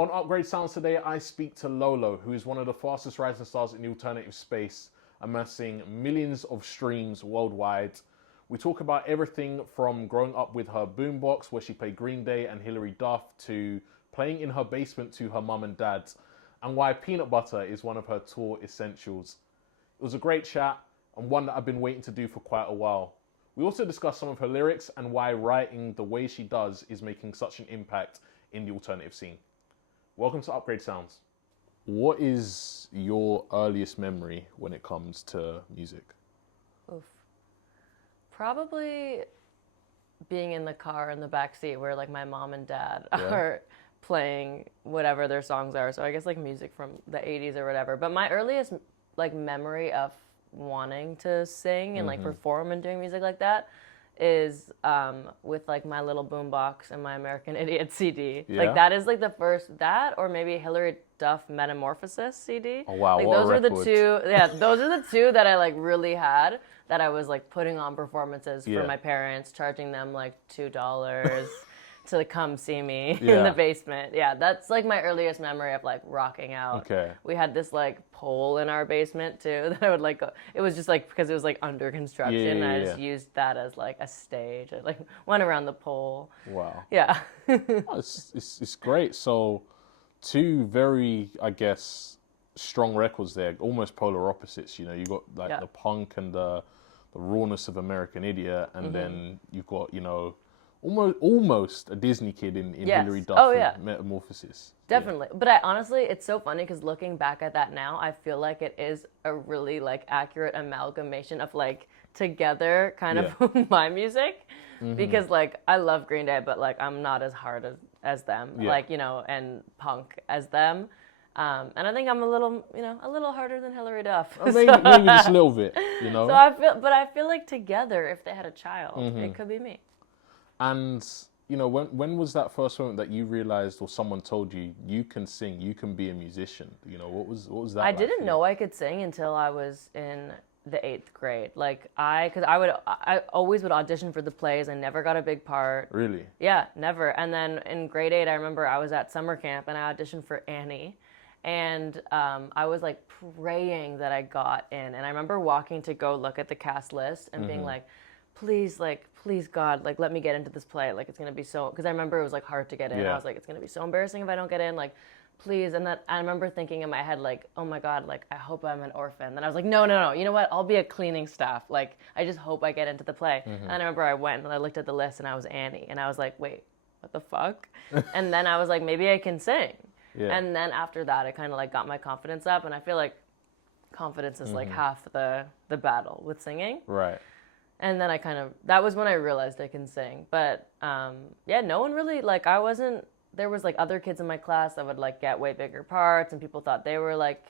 On Upgrade Sounds today, I speak to Lølø, who is one of the fastest rising stars in the alternative space, amassing millions of streams worldwide. We talk about everything from growing up with her boombox, where she played Green Day and Hilary Duff, to playing in her basement to her mum and dad, and why peanut butter is one of her tour essentials. It was a great chat, and one that I've been waiting to do for quite a while. We also discuss some of her lyrics and why writing the way she does is making such an impact in the alternative scene. Welcome to Upgrade Sounds. What is your earliest memory when it comes to music? Oof. Probably being in the car in the back seat where like my mom and dad are playing whatever their songs are. So I guess like music from the 80s or whatever. But my earliest like memory of wanting to sing and like perform and doing music like that is with like my little boombox and my American Idiot CD. Yeah. Like that is like the first, that or maybe Hilary Duff Metamorphosis CD. Oh wow, like what those a are the record. two. Yeah, those are the two that I like really had, that I was like putting on performances for my parents, charging them like $2 to come see me in the basement. Yeah, that's like my earliest memory of like rocking out. Okay. We had this like pole in our basement too that I would like go, it was just like because it was like under construction. I just used that as like a stage. I like went around the pole. Wow. Yeah. Oh, it's great. So two very, I guess, strong records there, almost polar opposites. You know, you got like the punk and the rawness of American Idiot, and then you've got, you know, almost a Disney kid in Hilary Duff Metamorphosis. Definitely. But I honestly, it's so funny because looking back at that now, I feel like it is a really like accurate amalgamation of like together kind of my music. Because like I love Green Day, but like I'm not as hard as them, like, you know, and punk as them. And I think I'm a little harder than Hilary Duff. Maybe just a little bit, you know. So I feel like together, if they had a child, it could be me. And, you know, when was that first moment that you realized, or someone told you, you can sing, you can be a musician? You know, what was that? I didn't know I could sing until I was in the 8th grade. Like I always would audition for the plays. I never got a big part. Really? Yeah, never. And then in grade 8, I remember I was at summer camp and I auditioned for Annie. And I was like praying that I got in. And I remember walking to go look at the cast list and being like, please God, like let me get into this play. Like it's gonna be so, because I remember it was like hard to get in. I was like, it's gonna be so embarrassing if I don't get in. Like, please. And then I remember thinking in my head, like, oh my God, like I hope I'm an orphan. Then I was like, no. You know what? I'll be a cleaning staff. Like I just hope I get into the play. And I remember I went and I looked at the list and I was Annie. And I was like, wait, what the fuck? And then I was like, maybe I can sing. And then after that, I kind of like got my confidence up, and I feel like confidence is like half the battle with singing. Right. And then that was when I realized I can sing. But no one really, like there was like other kids in my class that would like get way bigger parts, and people thought they were like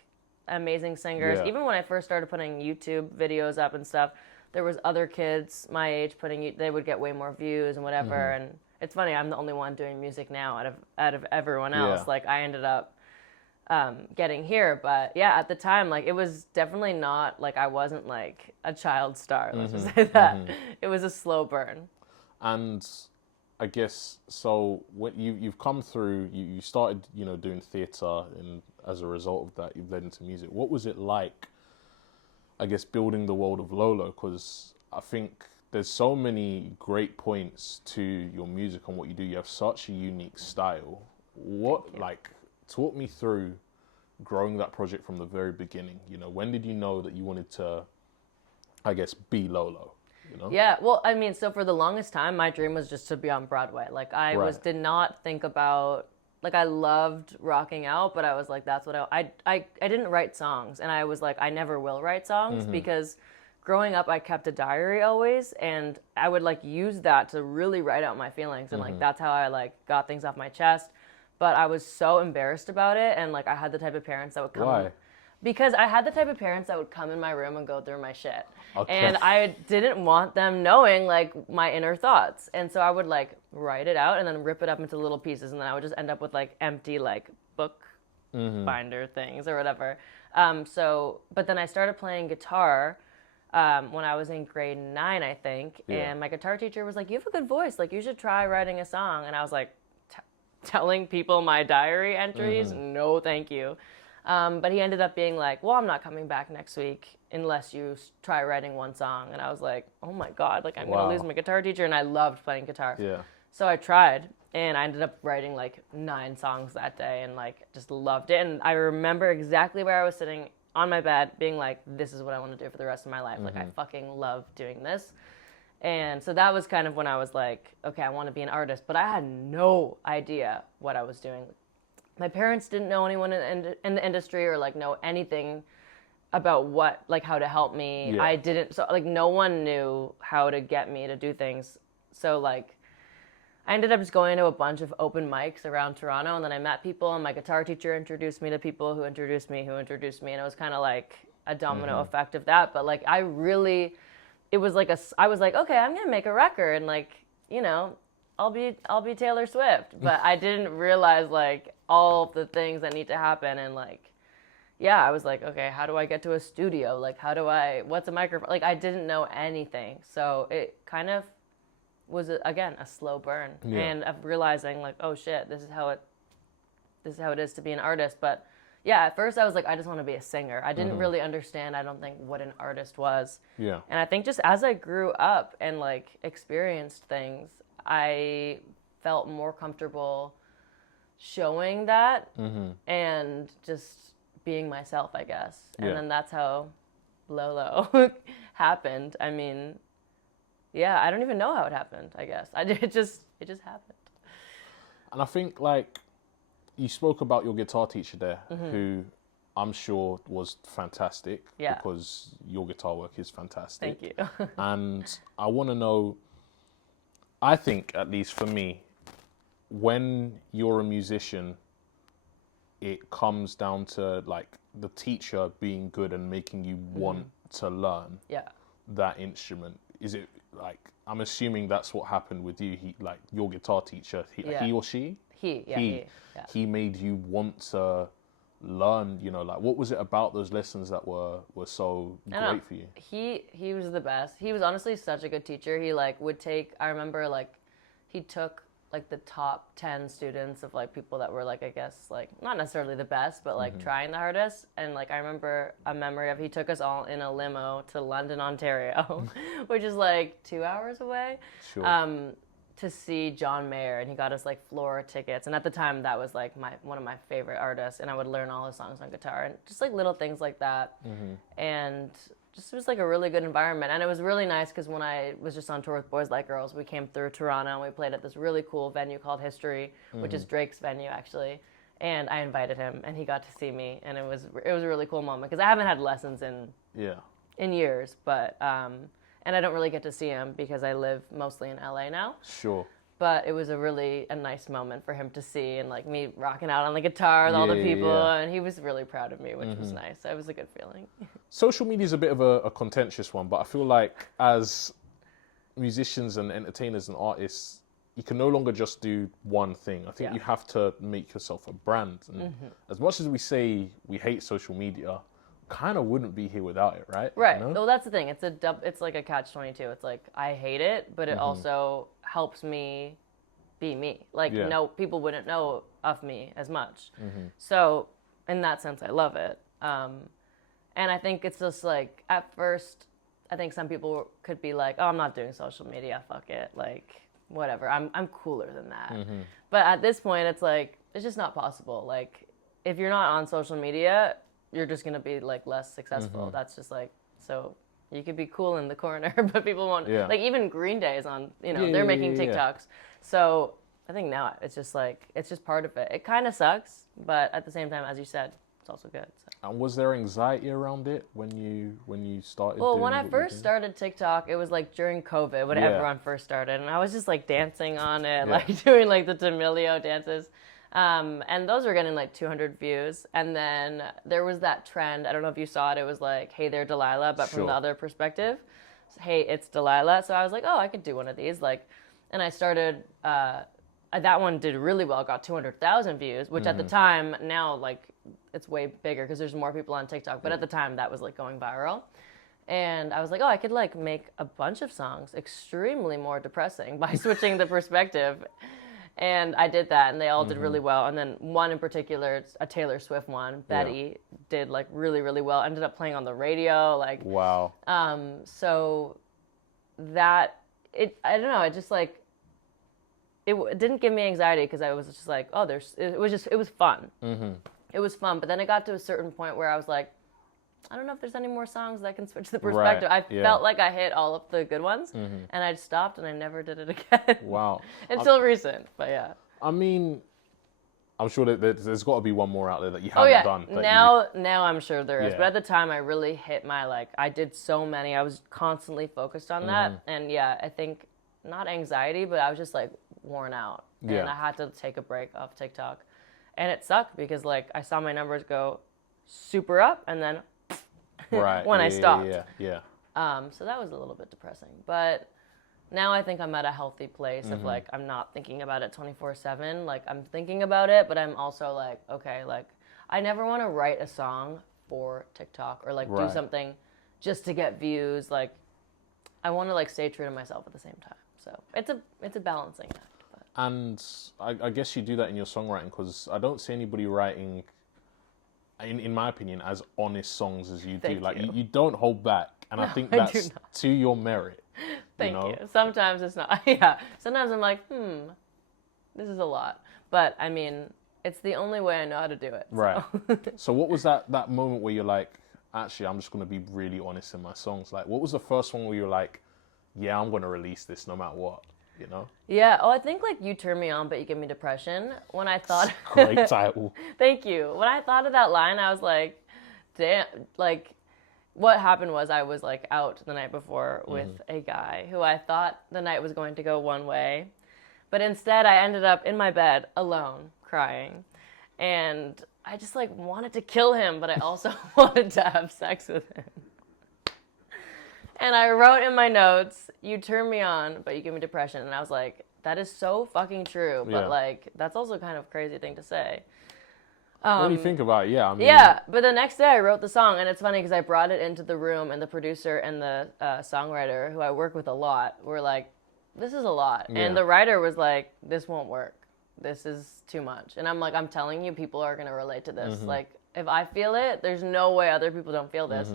amazing singers. Yeah. Even when I first started putting YouTube videos up and stuff, there was other kids my age they would get way more views and whatever. And it's funny, I'm the only one doing music now out of everyone else. Like I ended up getting here, but yeah, at the time, like it was definitely not like I wasn't like a child star. Let's just say that. It was a slow burn. And I guess so. When you've come through, you started, you know, doing theatre, and as a result of that, you've led into music. What was it like, I guess, building the world of Lølø? Because I think there's so many great points to your music and what you do. You have such a unique style. Talk me through growing that project from the very beginning. You know, when did you know that you wanted to, I guess, be Lølø? You know? Yeah, well, I mean, so for the longest time, my dream was just to be on Broadway. Like, did not think about, like, I loved rocking out, but I was like, that's what I didn't write songs. And I was like, I never will write songs because growing up, I kept a diary always, and I would like use that to really write out my feelings, and like that's how I like got things off my chest. But I was so embarrassed about it, and like I had the type of parents that would come. Why? Because I had the type of parents that would come in my room and go through my shit. Okay. And I didn't want them knowing like my inner thoughts. And so I would like write it out and then rip it up into little pieces, and then I would just end up with like empty like book binder things or whatever. But then I started playing guitar when I was in grade 9, I think. Yeah. And my guitar teacher was like, you have a good voice. Like, you should try writing a song. And I was like, telling people my diary entries. No, thank you. But he ended up being like, well, I'm not coming back next week unless you try writing one song. And I was like, oh my God, like I'm going to lose my guitar teacher. And I loved playing guitar. Yeah. So I tried, and I ended up writing like 9 songs that day and like just loved it. And I remember exactly where I was sitting on my bed being like, this is what I want to do for the rest of my life. Like I fucking love doing this. And so that was kind of when I was like, okay, I want to be an artist. But I had no idea what I was doing. My parents didn't know anyone in the industry or like know anything about what, like how to help me. Yeah. I didn't, so like no one knew how to get me to do things. So like I ended up just going to a bunch of open mics around Toronto, and then I met people, and my guitar teacher introduced me to people who introduced me, and it was kind of like a domino effect of that. But like it was like I was like, okay, I'm gonna make a record, and like, you know, I'll be Taylor Swift. But I didn't realize like all the things that need to happen, and like, yeah, I was like, okay, how do I get to a studio? Like, what's a microphone? Like, I didn't know anything, so it kind of was again a slow burn, and of realizing like, oh shit, this is how it is to be an artist. But yeah, at first I was like, I just want to be a singer. I didn't really understand, I don't think, what an artist was. Yeah. And I think just as I grew up and like experienced things, I felt more comfortable showing that and just being myself, I guess. And then that's how Lølø happened. I mean, yeah, I don't even know how it happened, I guess. It just happened. And I think, like, you spoke about your guitar teacher there, who I'm sure was fantastic, because your guitar work is fantastic. Thank you. And I want to know, I think, at least for me, when you're a musician, it comes down to, like, the teacher being good and making you want to learn that instrument. Is it, like, I'm assuming that's what happened with you. He, like, your guitar teacher, he or she? He made you want to learn, you know, like, what was it about those lessons that were so great for you? He was the best. He was honestly such a good teacher. He like would take, I remember like he took like the top 10 students of like people that were like, I guess like not necessarily the best, but like trying the hardest. And like I remember a memory of he took us all in a limo to London, Ontario, which is like 2 hours away. Sure. To see John Mayer, and he got us like floor tickets. And at the time that was like one of my favorite artists, and I would learn all his songs on guitar and just like little things like that. And just it was like a really good environment. And it was really nice because when I was just on tour with Boys Like Girls, we came through Toronto and we played at this really cool venue called History, which is Drake's venue actually. And I invited him, and he got to see me, and it was a really cool moment because I haven't had lessons in years, but and I don't really get to see him because I live mostly in LA now. Sure. But it was a nice moment for him to see, and like me rocking out on the guitar with all the people, and he was really proud of me, which was nice. It was a good feeling. Social media is a bit of a contentious one, but I feel like as musicians and entertainers and artists, you can no longer just do one thing. I think you have to make yourself a brand. And as much as we say we hate social media, kind of wouldn't be here without it, right? Right. You know? Well, that's the thing. It's like a catch-22. It's like I hate it, but it also helps me be me. Like no, people wouldn't know of me as much. So in that sense, I love it. And I think it's just like at first, I think some people could be like, "Oh, I'm not doing social media. Fuck it. Like whatever. I'm cooler than that." But at this point, it's like it's just not possible. Like if you're not on social media, you're just going to be like less successful. That's just like, so you could be cool in the corner, but people won't, like even Green Day is on, you know, they're making TikToks. So I think now it's just like, it's just part of it. It kind of sucks, but at the same time, as you said, it's also good. So. And was there anxiety around it when you started? Well, when I first started TikTok, it was like during COVID when everyone first started, and I was just like dancing on it, like doing like the D'Amelio dances. And those were getting like 200 views. And then there was that trend. I don't know if you saw it. It was like, "Hey there, Delilah," but from the other perspective. "Hey, it's Delilah." So I was like, oh, I could do one of these. Like, and I started, that one did really well, got 200,000 views, which at the time, now like it's way bigger because there's more people on TikTok. But at the time that was like going viral. And I was like, oh, I could like make a bunch of songs extremely more depressing by switching the perspective. And I did that, and they all did really well. And then one in particular, it's a Taylor Swift one, Betty, did like really, really well. Ended up playing on the radio, like Wow. So that I don't know, it just like it didn't give me anxiety because I was just like, oh, it was fun. It was fun, but then it got to a certain point where I was like, I don't know if there's any more songs that can switch the perspective. Right, I felt like I hit all of the good ones, and I stopped, and I never did it again. Wow. Until recent, but yeah. I mean, I'm sure that there's got to be one more out there that you haven't done. Now I'm sure there is. Yeah. But at the time, I really hit my, like, I did so many. I was constantly focused on that. And yeah, I think not anxiety, but I was just like worn out. And I had to take a break off TikTok. And it sucked because like I saw my numbers go super up and then when I stopped. Yeah. So that was a little bit depressing. But now I think I'm at a healthy place of like, I'm not thinking about it 24/7. Like I'm thinking about it, but I'm also like, okay, like I never want to write a song for TikTok or like do something just to get views. Like I want to like stay true to myself at the same time. So it's a balancing act. But. And I guess you do that in your songwriting because I don't see anybody writing, in my opinion, as honest songs as you do. Thank Like you. You don't hold back, and I think that's to your merit. Thank you. Sometimes it's not. Yeah. Sometimes I'm like, this is a lot. But I mean, it's the only way I know how to do it. So. Right. So what was that moment where you're like, actually, I'm just going to be really honest in my songs? Like, what was the first one where you're like, yeah, I'm going to release this no matter what, you know? Yeah. Oh, I think like You Turn Me On, But You Give Me Depression. When I thought... Great title. Thank you. When I thought of that line, I was like, damn, like... What happened was I was like out the night before with a guy who I thought the night was going to go one way. But instead I ended up in my bed alone crying. And I just like wanted to kill him, but I also wanted to have sex with him. And I wrote in my notes, you turn me on, but you give me depression. And I was like, that is so fucking true. But like, that's also kind of a crazy thing to say. When you think about it, yeah. I mean, yeah, but the next day I wrote the song, and it's funny because I brought it into the room, and the producer and the songwriter, who I work with a lot, were like, this is a lot. Yeah. And the writer was like, this won't work. This is too much. And I'm like, I'm telling you, people are going to relate to this. Like, if I feel it, there's no way other people don't feel this.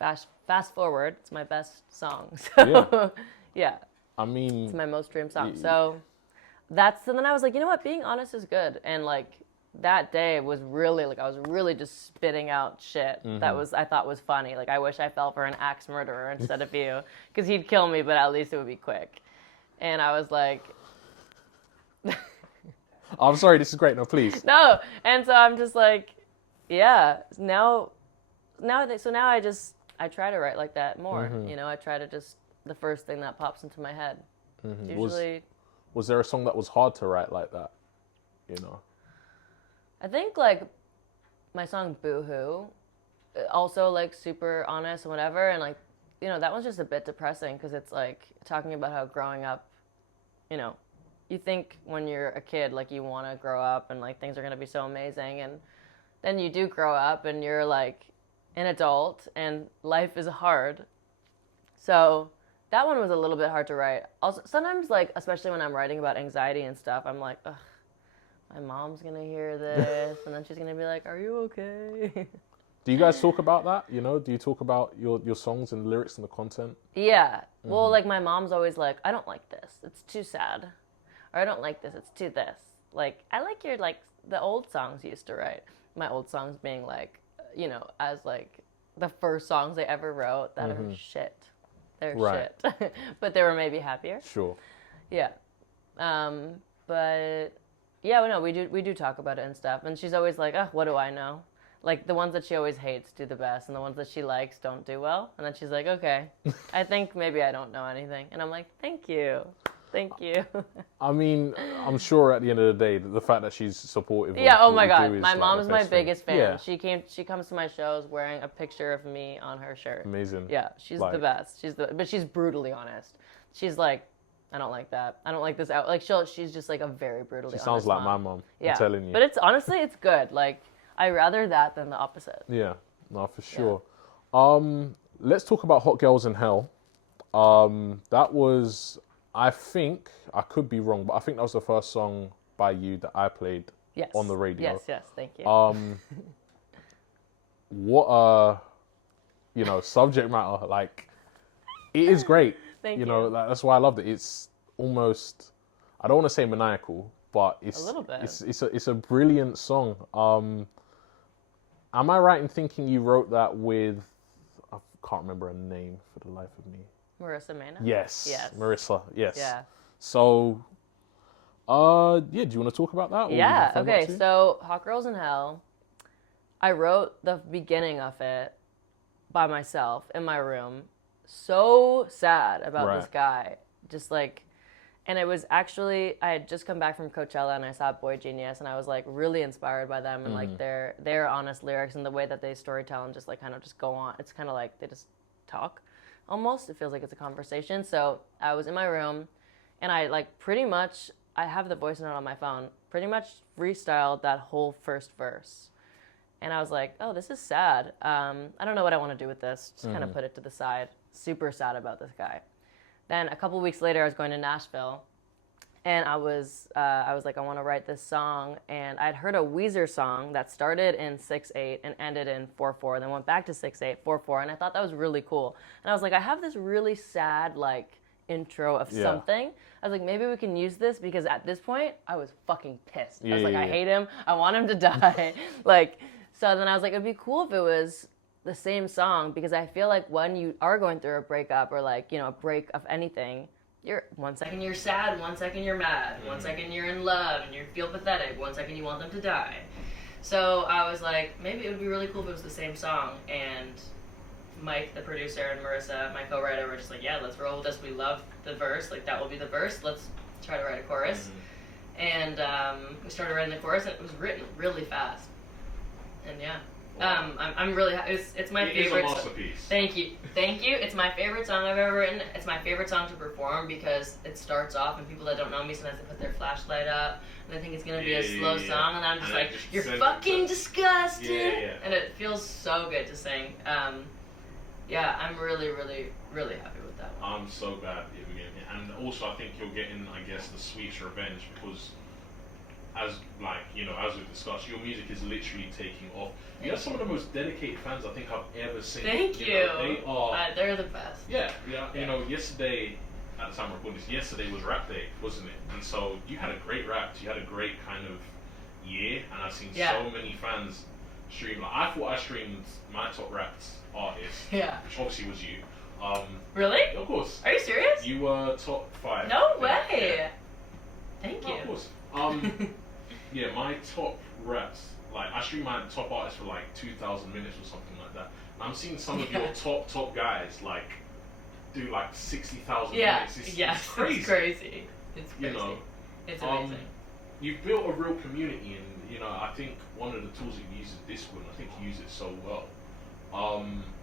Fast forward, it's my best song. So, yeah. I mean... It's my most streamed song. So then I was like, you know what? Being honest is good. And, like... That day was really, like, I was really just spitting out shit that I thought was funny. Like, I wish I fell for an axe murderer instead of you, because he'd kill me, but at least it would be quick. And I was like... I'm sorry, this is great. No, please. No. And so I'm just like, yeah, now I try to write like that more. You know, I try to just, the first thing that pops into my head. Usually... Was there a song that was hard to write like that, you know? I think, like, my song Boo-Hoo, also, like, super honest and whatever, and, like, you know, that one's just a bit depressing, because it's, like, talking about how growing up, you know, you think when you're a kid, like, you want to grow up, and, like, things are going to be so amazing, and then you do grow up, and you're, like, an adult, and life is hard. So that one was a little bit hard to write. Also, sometimes, like, especially when I'm writing about anxiety and stuff, I'm like, ugh. My mom's going to hear this, and then she's going to be like, are you okay? Do you guys talk about that? You know, do you talk about your songs and lyrics and the content? Yeah. Well, like, my mom's always like, I don't like this. It's too sad. Or I don't like this. It's too this. Like, I like your, like, the old songs you used to write. My old songs being, like, you know, as, like, the first songs I ever wrote that are shit. They're shit. But they were maybe happier. Sure. Yeah. But... Yeah, well, no, we do talk about it and stuff. And she's always like, oh, what do I know? Like, the ones that she always hates do the best, and the ones that she likes don't do well. And then she's like, okay, I think maybe I don't know anything. And I'm like, thank you. Thank you. I mean, I'm sure at the end of the day, the fact that she's supportive of oh what my you God. do is, My like, mom's the my best thing. biggest fan. Yeah. She comes to my shows wearing a picture of me on her shirt. Amazing. Yeah, she's the best. But she's brutally honest. She's like, I don't like that. I don't like this out. Like, she's just like a very brutally honest sounds like mom. my mom. Yeah. I'm telling you. But it's honestly, it's good. Like, I rather that than the opposite. Yeah, no, for sure. Yeah. Let's talk about Hot Girls in Hell. That was I think, I could be wrong, but I think that was the first song by you that I played Yes. on the radio. Yes, thank you. What subject matter. Like, it is great. Thank you. Know, like, that's why I loved it. It's almost, I don't want to say maniacal, but it's a little bit. It's a brilliant song. Am I right in thinking you wrote that with, I can't remember her name for the life of me. Marissa Mena? Yes. Marissa, yes. Yeah. So, do you want to talk about that? Yeah, okay. So, Hot Girls in Hell, I wrote the beginning of it by myself in my room. So sad about this guy. Just like, and it was actually, I had just come back from Coachella and I saw Boy Genius and I was like really inspired by them and like their honest lyrics and the way that they storytell and just like kind of just go on. It's kind of like they just talk almost. It feels like it's a conversation. So I was in my room and I like pretty much, I have the voice note on my phone, pretty much freestyled that whole first verse. And I was like, oh, this is sad. I don't know what I want to do with this. Just kind of put it to the side. Super sad about this guy. Then a couple weeks later, I was going to Nashville, and I was like, I want to write this song. And I'd heard a Weezer song that started in 6/8 and ended in 4/4, then went back to 6/8, 4/4, and I thought that was really cool. And I was like, I have this really sad like intro of something. I was like, maybe we can use this because at this point, I was fucking pissed. I was like, I hate him. I want him to die. Like. So then I was like, it'd be cool if it was the same song because I feel like when you are going through a breakup or like, you know, a break of anything, you're 1 second you're sad, 1 second you're mad, 1 second you're in love and you feel pathetic, 1 second you want them to die. So I was like, maybe it would be really cool if it was the same song. And Mike, the producer, and Marissa, my co-writer, were just like, yeah, let's roll with this. We love the verse. Like, that will be the verse. Let's try to write a chorus. And we started writing the chorus and it was written really fast. And yeah, I'm really happy. It's my favorite. It's a masterpiece. Thank you. It's my favorite song I've ever written. It's my favorite song to perform because it starts off and people that don't know me sometimes they put their flashlight up and they think it's gonna be a slow song and I'm just like, you're fucking disgusting. And it feels so good to sing. Yeah, I'm really, really, really happy with that one. I'm so glad you're getting it, and also I think you're getting, I guess, the sweetest revenge because. As we've discussed, your music is literally taking off. You have some of the most dedicated fans I think I've ever seen. Thank you. They are. They're the best. Yeah. You know, yesterday, at the time of recording this, yesterday was rap day, wasn't it? And so you had a great rap. You had a great kind of year, and I've seen so many fans stream. Like, I thought I streamed my top rapped artist, which obviously was you. Really? Of course. Are you serious? You were top 5. No way. Yeah. Thank you. Of course. Yeah, my top reps, like I stream my top artists for like 2,000 minutes or something like that. And I'm seeing some of your top guys like do like 60,000 minutes. It's crazy. It's crazy. It's crazy. You know, it's amazing. You've built a real community, and you know, I think one of the tools that you use is Discord. And I think you use it so well.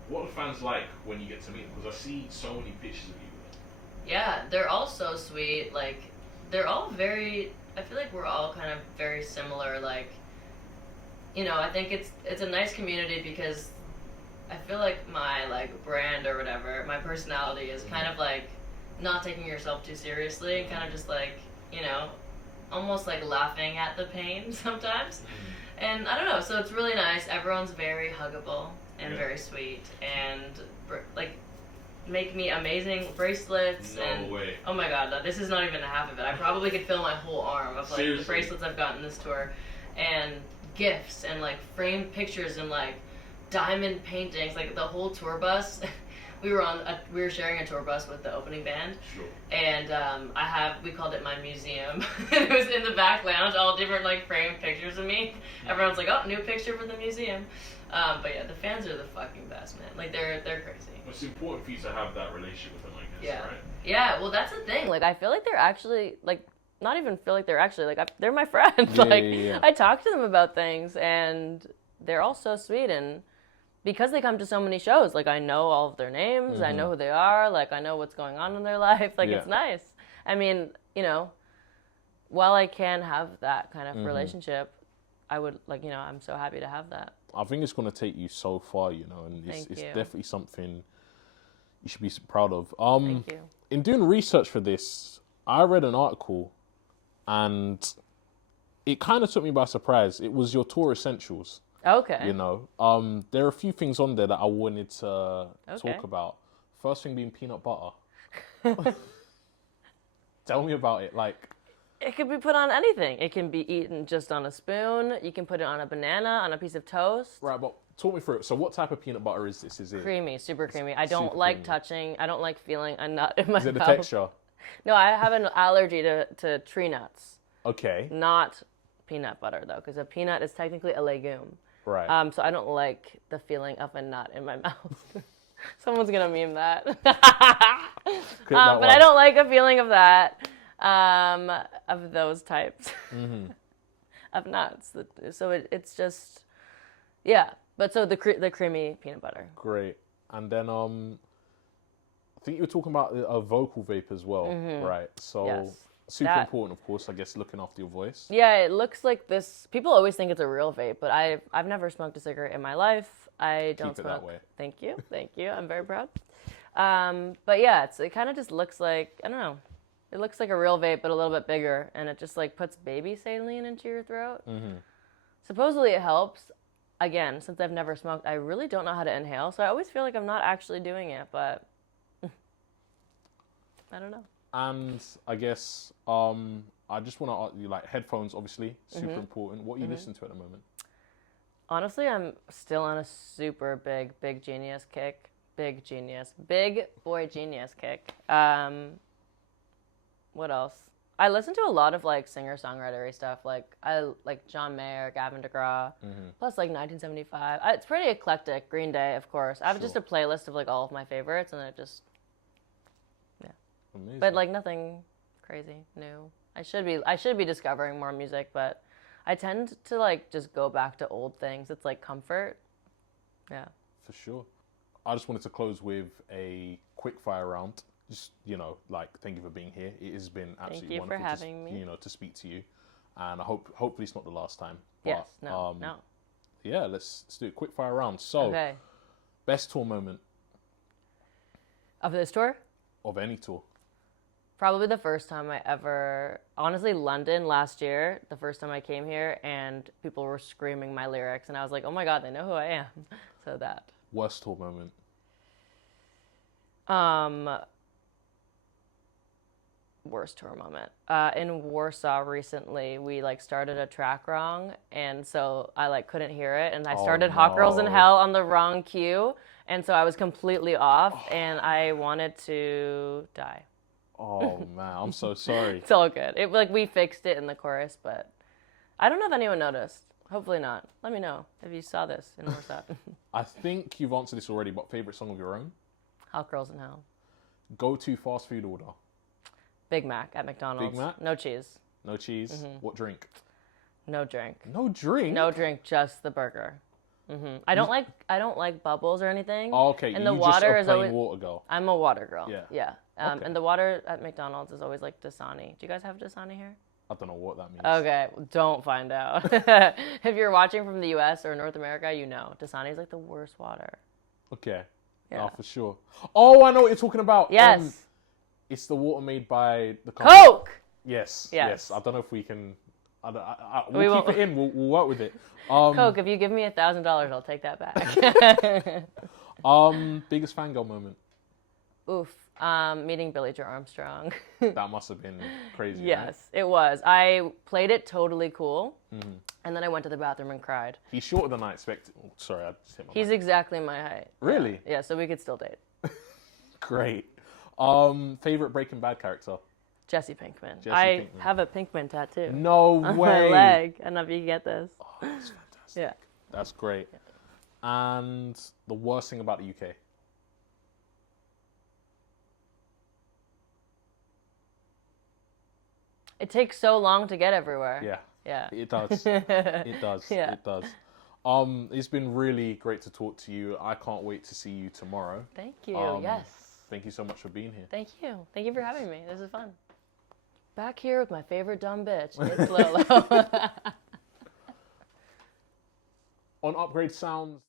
What are fans like when you get to meet them? Because I see so many pictures of you. Yeah, they're all so sweet. Like, they're all very. I feel like we're all kind of very similar. Like, you know, I think it's a nice community because I feel like my like brand or whatever, my personality is kind of like not taking yourself too seriously and kind of just like, you know, almost like laughing at the pain sometimes. And I don't know, so it's really nice. Everyone's very huggable and very sweet and like make me amazing bracelets. No way. Oh my god, this is not even half of it. I probably could fill my whole arm of like the bracelets I've gotten this tour and gifts and like framed pictures and like diamond paintings, like the whole tour bus. we were sharing a tour bus with the opening band. Sure. And we called it my museum. It was in the back lounge, all different like framed pictures of me. Everyone's like, oh, new picture for the museum. But yeah, the fans are the fucking best, man. Like they're crazy. It's important for you to have that relationship with them, I guess, right? Yeah, well that's the thing. Like I feel like they're actually like not even feel like they're actually like they're my friends. I talk to them about things and they're all so sweet, and because they come to so many shows, like I know all of their names, I know who they are, like I know what's going on in their life. Like it's nice. I mean, you know, while I can have that kind of relationship, I would like, you know, I'm so happy to have that. I think it's going to take you so far, you know, and it's Thank you. Definitely something you should be proud of. Thank you. In doing research for this, I read an article, and it kind of took me by surprise. It was your tour essentials. Okay. You know, there are a few things on there that I wanted to talk about. First thing being peanut butter. Tell me about it. Like, it could be put on anything. It can be eaten just on a spoon. You can put it on a banana, on a piece of toast. right, but talk me through it. So what type of peanut butter is this? Is it Creamy, super creamy. I don't super like creamy. touching. I don't like feeling a nut in my is it the mouth. texture? No, I have an allergy to tree nuts. Okay. Not peanut butter though, because a peanut is technically a legume. Right. So I don't like the feeling of a nut in my mouth. Someone's gonna meme that. Clip that but I don't like a feeling of that. Of those types of nuts. So it's just, yeah. But so the creamy peanut butter. Great. And then I think you were talking about a vocal vape as well, right? So Yes. super important, of course. I guess looking after your voice. Yeah, it looks like this. People always think it's a real vape, but I've never smoked a cigarette in my life. I don't Keep it smoke. that way. Thank you. I'm very proud. But yeah, it kind of just looks like, I don't know. It looks like a real vape, but a little bit bigger, and it just like puts baby saline into your throat. Supposedly it helps. Again, since I've never smoked, I really don't know how to inhale, so I always feel like I'm not actually doing it, but I don't know. And I guess I just want to ask you, like, headphones, obviously, super important. What are you listening to at the moment? Honestly, I'm still on a super big genius kick. Big boy genius kick. What else? I listen to a lot of like singer-songwritery stuff. Like I like John Mayer, Gavin DeGraw, plus like 1975. It's pretty eclectic. Green Day, of course. I have just a playlist of like all of my favorites, and it just, yeah. Amazing. But like nothing crazy new. I should be discovering more music, but I tend to like just go back to old things. It's like comfort. Yeah. For sure. I just wanted to close with a quick fire round. Just, you know, like, thank you for being here. It has been absolutely wonderful for having me. You know, to speak to you. And I hopefully it's not the last time. Yes. But, No. Yeah, let's do a quick fire round. So, Okay. best tour moment Of this tour? of any tour. Probably the first time I ever, honestly, London last year, the first time I came here, and people were screaming my lyrics, and I was like, oh my God, they know who I am. So that. Worst tour moment. Worst tour moment. In Warsaw recently, we like started a track wrong, and so I like couldn't hear it, and I started Hot Girls in no. Hell on the wrong cue, and so I was completely off, and I wanted to die. Oh, man, I'm so sorry. It's all good. We fixed it in the chorus, but I don't know if anyone noticed. Hopefully not. Let me know if you saw this in Warsaw. I think you've answered this already, but favorite song of your own? Hot Girls in Hell. Go-to fast food order? Big Mac at McDonald's. Big Mac? No cheese. No cheese? What drink? No drink. No drink? No drink, just the burger. I don't like bubbles or anything. Oh, okay. And you the water just is a always. plain water girl. I'm a water girl. Yeah. Okay. And the water at McDonald's is always like Dasani. Do you guys have Dasani here? I don't know what that means. Okay, don't find out. If you're watching from the U.S. or North America, you know Dasani is like the worst water. Okay. Yeah. Oh, for sure. Oh, I know what you're talking about. Yes. It's the water made by the company. Coke. Yes. Yes. I don't know if we can. We We'll won't. keep it in. We'll work with it. Coke. If you give me $1,000, I'll take that back. Biggest fangirl moment. Oof. Meeting Billie Joe Armstrong. That must have been crazy. Right? Yes, it was. I played it totally cool, and then I went to the bathroom and cried. He's shorter than I expected. Oh, sorry, I just hit my He's mic. exactly my height. Really? Yeah, so we could still date. Great. Favorite Breaking Bad character? Jesse Pinkman. Jesse I Pinkman. have a Pinkman tattoo. No on way. my leg. I don't know if you can get this. Oh, that's fantastic. Yeah. That's great. And the worst thing about the UK? It takes so long to get everywhere. Yeah. Yeah. It does. It does. Yeah. It does. It's been really great to talk to you. I can't wait to see you tomorrow. Thank you. Yes. Thank you so much for being here. Thank you. Thank you for having me. This is fun. Back here with my favorite dumb bitch. It's Lolo. On Upgrade Sounds.